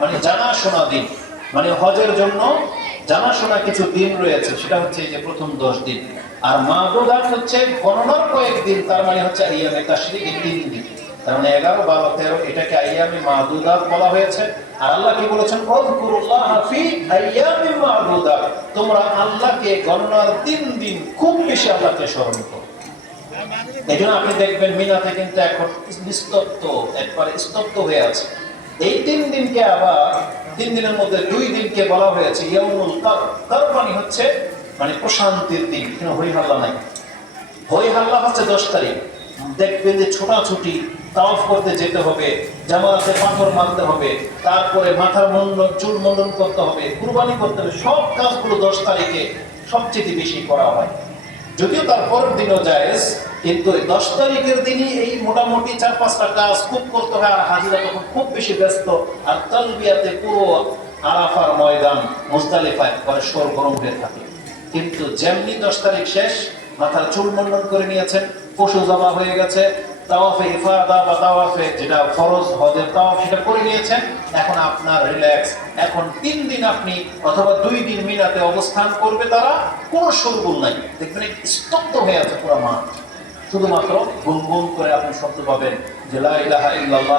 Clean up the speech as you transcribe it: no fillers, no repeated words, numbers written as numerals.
মানে জানাশোনা দিন, মানে হজের জন্য জানাশোনা কিছু দিন রয়েছে, সেটা হচ্ছে এই যে প্রথম 10 দিন। আর মাদুদাত হচ্ছে গণনার কয়েকদিন, তার মানে হচ্ছে আইয়ামে তাশরিক 3 দিন, তার মানে 11, 12, 13, এটাকে আইয়ামে মাদুদাত বলা হয়েছে। আর আল্লাহ কি বলেছেন, ওয়াজকুরুল্লাহ ফি আইয়ামি মাদুদাত, তোমরা আল্লাহকে গণনার 3 দিন খুব বেশি আল্লাহকে স্মরণ করো। এই জন্য আপনি দেখবেন মিনাতে কিন্তু এখন নিস্তব্ধ, একবারে স্তব্ধ হয়ে আছে। এই 3 দিনকে আবার 3 দিনের মধ্যে 2 দিনকে বলা হয়েছে ইয়াউমুল কার, মানে হচ্ছে মানে প্রশান্তির দিন, কিন্তু হই হাল্লা নাই। হই হাল্লা হচ্ছে 10 তারিখ, দেখবেন যে ছোটাছুটি, তাওয়াফ করতে যেতে হবে, জামাতে পাথর মারতে হবে, তারপরে মাথার চুল মুন্ডন করতে হবে, কুরবানি করতে হবে, সব কাজগুলো 10 তারিখে সবচেয়ে বেশি করা হয়। যদিও তার পরের দিনও জায়েজ, কিন্তু 10 তারিখের দিনই এই মোটামুটি 4-5টা কাজ খুব করতে হয়। আর হাজিরা তখন খুব বেশি ব্যস্ত, আর তালবিয়াতে পুরো আরাফার ময়দান মুজদালিফায় পরে সরগরম হয়ে থাকে। কিন্তু যেমনি 10 তারিখ শেষ, মাথার চুল মুন্ডন করে নিয়েছেন, পশু জমা হয়ে গেছে, তাওয়াফে ইফাদা বা তাওয়াফে যেটা ফরজ হজের তাওয়াফ সেটা করে নিয়েছেন, এখন আপনার রিল্যাক্স। এখন 3 দিন আপনি অথবা 2 দিন মিনাতে অবস্থান করবে, তারা কোনো শোরগোল নাই, দেখবেন স্তব্ধ হয়ে আছে পুরো মাঠ, শুধুমাত্র গুনগুন করে আপনি শব্দ পাবেন যে লা ইলাহা ইল্লাল্লাহ।